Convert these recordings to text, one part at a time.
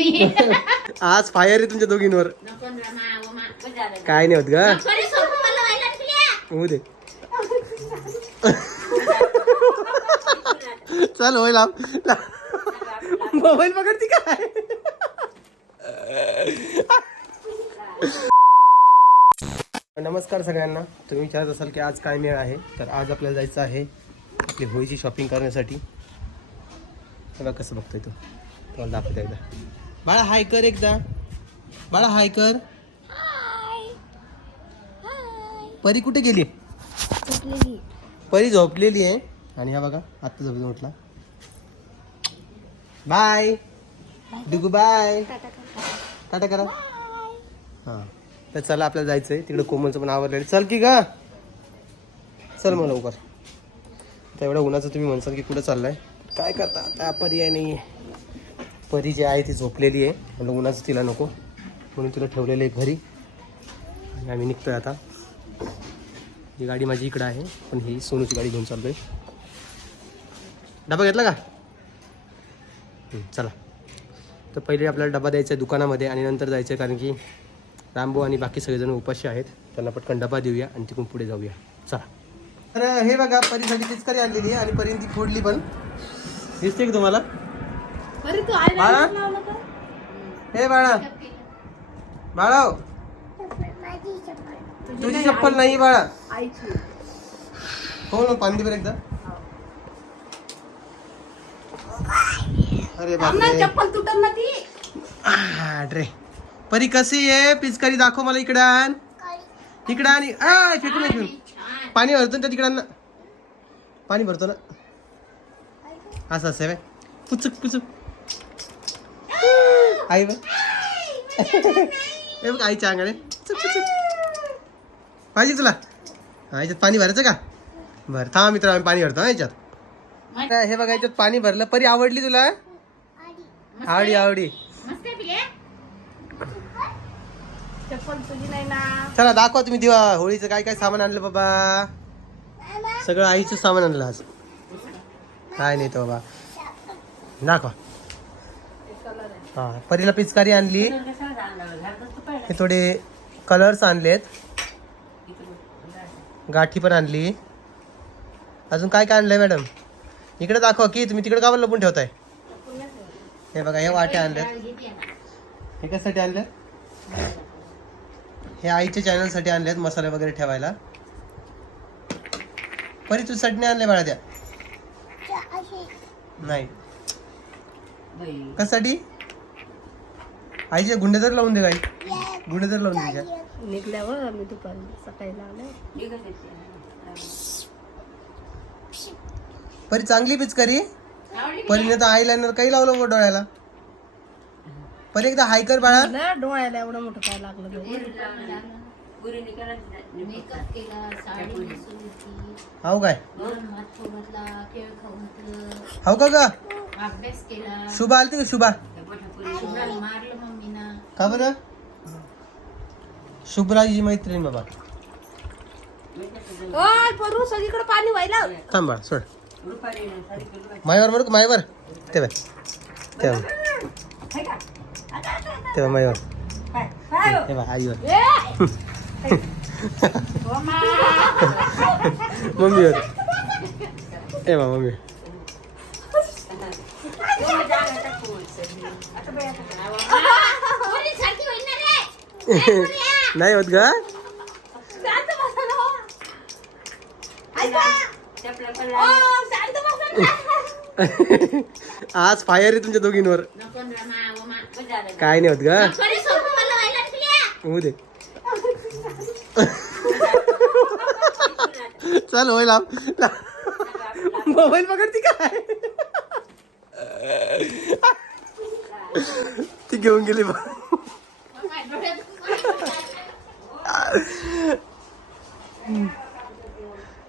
Mummy आज fire आहे तुमच्या दोघींवर. मा- मा- काय नाही होत ग. होऊ दे. चल होईल मोबाईल पकडती काय? नमस्कार सगळ्यांना. तुम्ही विचारत असाल की आज काय मेळ आहे तर आज आपल्याला जायचं आहे आपली होळीची शॉपिंग करण्यासाठी. बघ कसं बघतोय तो? तुम्हाला दाखवतो एकदा. बाळा हाय कर एकदा. बाळा हाय कर. परी कुठे गेली? परी झोपलेली आहे. आणि हा बघा आत्ता झोपून उठला. बाय. डुगू बाय. टाटा करा. हां. तर चला आपल्याला जायचं आहे तिकडे कोमलचं पण आवडलेलं चल की ग. चल मग लवकर. तर एवढ्या उन्हाचं तुम्ही म्हणसाल की कुठं चाललाय? काय करता? आता पर्याय नाही आहे परी जी आहे ती झोपलेली आहे. म्हणून उन्हाचं तिला नको. म्हणून तिला ठेवलेलं आहे घरी. आणि आम्ही निघतोय आता. ही गाडी माझी इकडं आहे पण ही सोनूची गाडी घेऊन चाललोय. डबा घेतला का? चला. तर पहिले आपल्याला डबा द्यायचा आहे दुकानामध्ये आणि नंतर जायचं आहे कारण की रामबो आणि बाकी सगळेजण उपाशी आहेत. त्यांना पटकन डबा देऊया आणि तिकडून पुढे जाऊया. चला. तर हे बघा परीसाठी पिचकारी आणलेली आहे आणि परीने ती फोडली पण. दिसते की तुम्हाला? तू बाळा. लावलं का? हे बाळा. बाळा तुझी चप्पल नाही बाळा. आईची. हो ना पाणी दे बरं एकदा. अरे बापरे. चप्पल तुटत ना ती. परी कशी आहे? पिचकारी दाखव मला इकडं आण. इकडं आणि. आ, फेकू नाही फेकून. पाणी भरतो ना त्या तिकडं ना पाणी भरतो ना. असं असं आहे. पुचक पुचक. आई बघ. हे बघ आईच्या अंगाने. पाहिजे तुला? हा, याच्यात पाणी भरायचं का? बरं थांबा मित्र आम्ही पाणी भरतो हा याच्यात. हे बघा याच्यात पाणी भरलं. परी आवडली तुला? आवडी आवडी. मस्त आहे पिले. चप्पल तुझी नाही ना. चला दाखवा तुम्ही दिवा होळीचं काय काय सामान आणलं बाबा? सगळं आईचं सामान आणलं आज. काय नाही तो बाबा. दाखवा. हा परीला पिचकारी आणली. हे थोडे कलर्स आणलेत. गाठी पण आणली. अजून काय काय आणलंय मॅडम इकडे दाखवा की तुम्ही तिकडे का लपून ठेवताय? हे बघा हे वाट्या आणल्यात. हे कशासाठी आणलं हे आईच्या चॅनलसाठी आणलेत मसाले वगैरे ठेवायला. परी तू चटणी आणले बाळा त्या नाही. कशासाठी? आईच्या गुंडे तर लावून दे गाई. गुंडे तर लावून दे तिच्या. निघल्यावर मी दुपारी सकाळी लावलं परी चांगली पिचकारी. परीने तर आईलाइनर काही लावलं डोळ्याला. परी एकदा हाय कर बाळा. ना डोळ्याला एवढं मोठं काय लागलं मेकअप केला साडी नेसून होती. हाव काय? घातलं, हाव का ग? अभ्यास केला. शुभा आलती का शुभा? शुभ्राला मारलं मम्मीना का बरं शुभ्राची मैत्रीण बाबा ओय परू सगळीकडे पाणी व्हायला थांब बाळा सोड मायावर बरं का मायावर तेव्हा तेव्हा तेव्हा मायावर तेव्हा आईवर मम्मीवर तेव्हा मम्मी पोरी सारखी होईल ना रे नाही होत ग. आज फायर आहे तुमच्या दोघींवर. काय नाही होत ग. होऊ दे. चल होईल मोबाईल पकडती काय? ती घेऊन गेली बा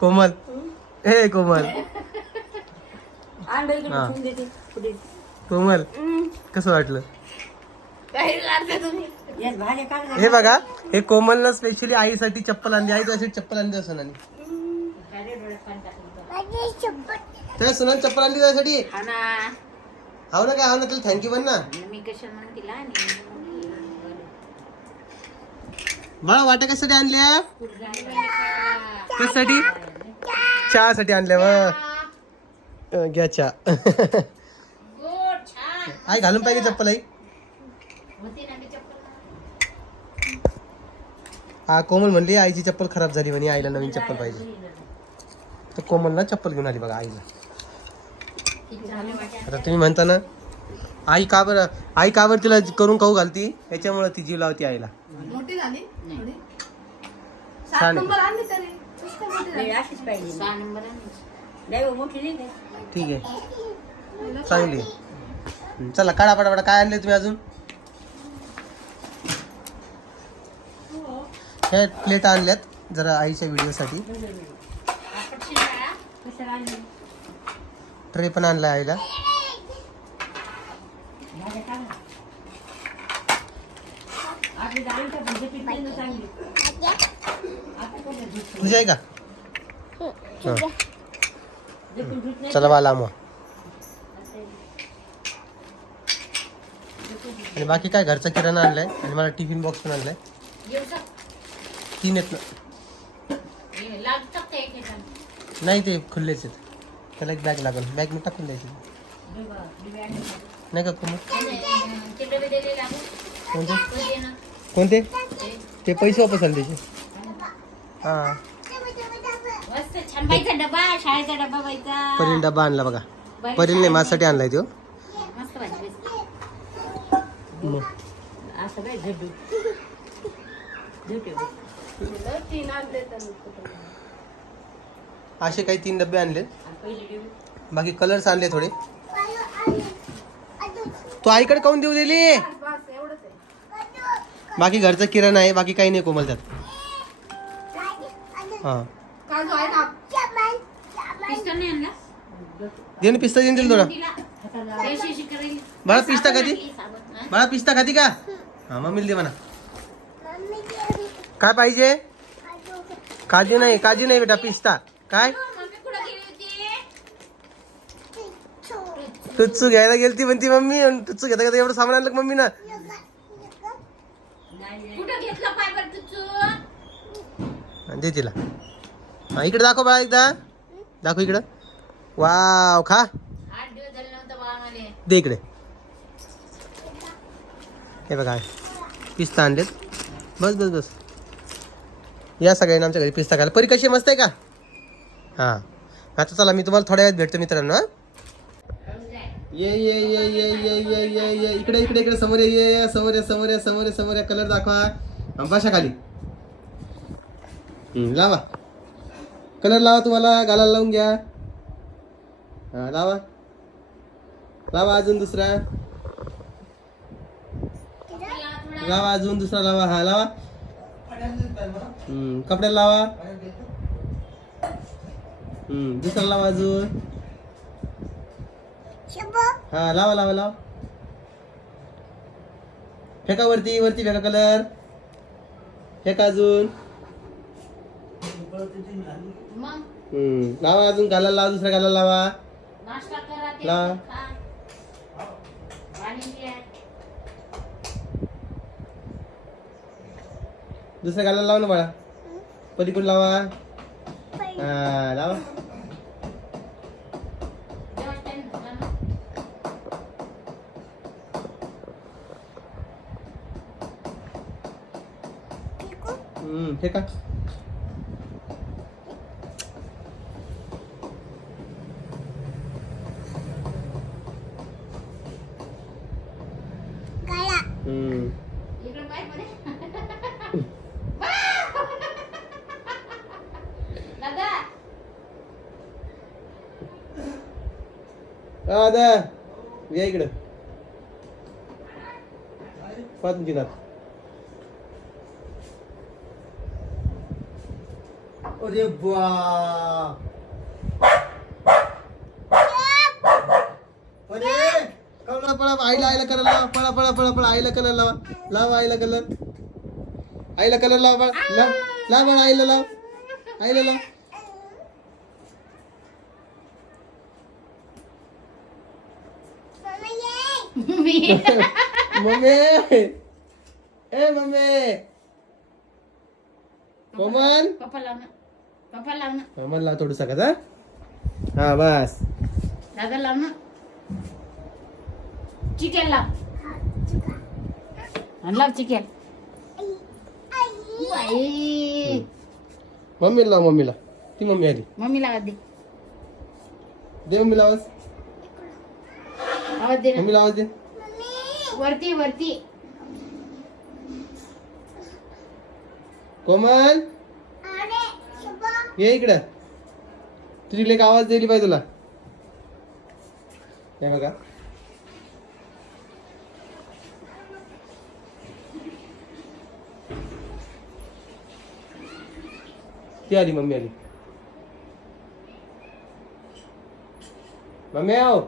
कोमल. हे कोमल. हा. कोमल कसं वाटलं? हे बघा हे कोमलनं स्पेशली आईसाठी चप्पल आणली. आई तुझ्यासाठी चप्पल आणली असं आणि त्या सुनान चप्पल आणली त्यासाठी? हा ना. ना काय हो ना तुला थँक्यू म्हण ना. मी कशाला म्हणून तिला आणि बाळा वाट्या कशासाठी आणल्या? कशासाठी? चहासाठी आणल्या व. घ्या चहा. आई घालून पाहिजे चप्पल आई. हा कोमल म्हणली आईची चप्पल खराब झाली म्हणे आईला नवीन चप्पल पाहिजे. तर कोमल ना चप्पल घेऊन आली बघा आईला. आता तुम्ही म्हणता ना आई का बरं आई का बरं तिला करून खाऊ घालती? याच्यामुळे ती जीव लावती आईला. मोठी झाली? थोडी? सात. नंबर आणली तरी. कशी काय मोठी झाली? अशीच पाहिजे सहा नंबर नाही मोठी नाही काय ठीक आहे. चांगली आहे. हं, चला काढा पटापटा. काय आणले तुम्ही अजून? हे. प्लेट आणल्यात जरा आईच्या व्हिडिओसाठी. ट्रे पण आणला आईला. तुझी आहे का. चला लांब आणि बाकी काय घरचा किराणा आणलाय आणि मला टिफ़िन बॉक्स पण आणलाय तीन आहेत ना ते नाही ते खुल्लेच आहेत त्याला एक बॅग लागेल। बॅग मी टाकून द्यायची नाही का ते लागू कोणते? ते पैसे वापस आले त्याचे. हां. मस्त छान बाईचा डबा शाळेचा डबा बाईचा परीन डबा आणला बघा. परीने माझ्यासाठी आणलाय तो. मस्त भाजी मग. असं काय झडू? झुटे काही तीन डबे आणले. पहिले बाकी कलर्स आणले थोडे. तू आईकडे काऊन देऊ दिली? बाकी घरचा किराणा आहे बाकी काही नाही कोमल त्यात हां. दे ना पिस्ता देऊन दिल थोडा तिला. बाळा पिस्ता खाती? साबण बाळा पिस्ता खाती का? हा मम्मीला दे म्हणा. काय पाहिजे? काजू नाही काजू नाही बेटा पिस्ता. काय? मम्मी गेली होती टुच्चू घ्यायला गेलती म्हणती मम्मी आणि टुच्चू घेता घेता एवढं सामान आणलं मम्मी ना कुठं घेतलं पाय बर तुझं दे तिला. हा इकडे दाखव बाळा एकदा. दाखव इकडं. वाव खा. दे इकडे. हे बघा पिस्ता आणलेत. बस बस बस. या सगळ्यांना आमच्या घरी पिस्ता खायला परी कशी? मस्त आहे का? हां. आता चला मी तुम्हाला थोड्या वेळात भेटतो मित्रांनो हा? ये ये ये ये ये ये ये ये. इकडे इकडे इकडे. समोर ये समोर या समोर या समोर या समोर या. कलर दाखवा. बसा खाली. लावा. कलर लावा तुम्हाला गालाला लावून घ्या. हा लावा. लावा अजून दुसरा. लावा अजून दुसरा लावा. हा लावा. हम्म, कपड्याला लावा. हम्म, दुसरा लावा अजून. हा लावा लावा लावा. फेका वरती वरती फेका कलर फेका अजून. मग? हम्म, लावा अजून गालाला लावा दुसऱ्या गालाला लावा. नाश्ता करा ते ला. खा. पाणी प्या. दुसऱ्या गालाला लावा ना बाळा. पलीकडून लावा. हा लावा. जेव्हा टाइम झाला ना. हम्म, फेका हम्म. इकडे पायमध्ये दादा दादा या इकडं. पाच अरे बा. अरे पळा पळा आईला आईला कलर लावा पळा पळा पळा पळा आईला कलर लावा. लावा आईला कलर. आईला कलर लावा लाव लाव आईला लाव. आईला लाव. Mummy mummy. ए मम्मी. कोमल. पप्पा लाव ना. पप्पा लाव ना. कोमल लाव थोडसा का हा. बस. दादा लाव ना. चिकन लाव. आणि लाव चिकन. मम्मीला लाव मम्मीला ती मम्मी आली. मम्मी लावा दे. दे मम्मीला आवाज आवाज दे मम्मीला आवाज दे. वरती वरती. कोमल ये इकडं. तुझी लेक आवाज दिली पाहिजे तुला. हे बघा. ती आली मम्मी आली. मम्मी आओ.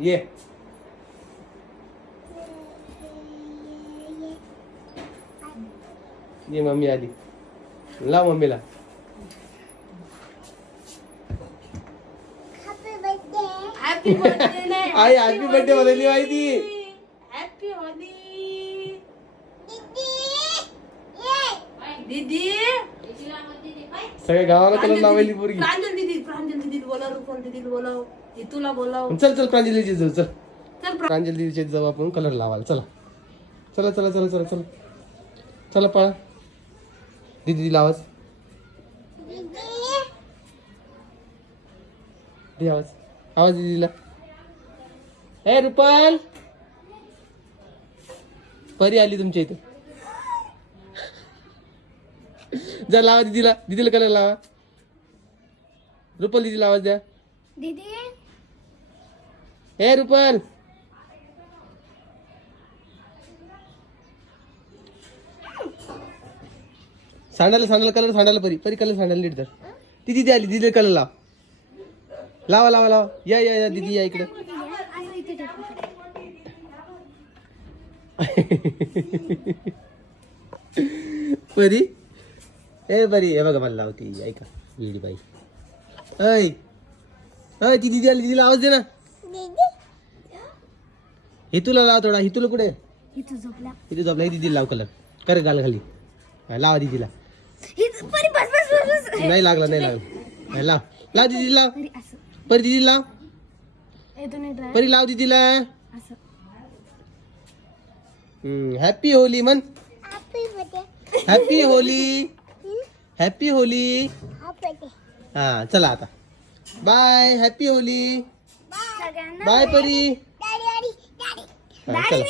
ये. ये मम्मी आली. लाव मम्मीला. हॅपी बर्थडे आई हॅपी बर्थडे म्हणाली माहिती. दीदी. सगळ्या गावाला कलर लावायली पोरगी. प्रांजल दीदी प्रांजल दीदी बोलाव रुपल दीदी बोलाव तुला बोलाव. चल चल प्रांजलीची जाऊ चल चल. प्रांजल दीदीचे जाऊ आपण कलर लावायला. चला. चला चला चला चला चला. चला पळा. दीदी आवाज. दे आवाज. आवाज दीदीला ए रुपाल. परी आली तुमच्या इथे. जा लावा दीदीला. दीदीला कलर लावा. रुपाल दीदीला आवाज द्या. दीदी. ए रुपाल. सांडायला सांडायला कलर सांडायला परी. परी कलर सांडायला नीट तर ती दिदी आली दिदी कलर लाव. लावा लावा लावा. या या या दिदी या इकडे. परी? ए परी हे बघा मला लावती. ऐका विडी बाई. ऐ ऐ ती दिदी आली दिदीला आवाज दे ना. हितूला लाव थोडा. हितूला कुठे? इथं झोपला. हितू झोपला. दिदीला लाव कलर. कर गाल खाली. लावा दिदीला. परी बस बस बस बस. नाही लागला नाही लागला. हा, लाव. लाव दिदी लाव परी असं. परी दिदी लाव येतो नाही ड्राय परी लाव दिदीला. असं. हॅपी होली मन हॅपी होली. हॅपी होली. हा चला आता. Bye happy Holi. सगळ्यांना बाय परी. हा, चला.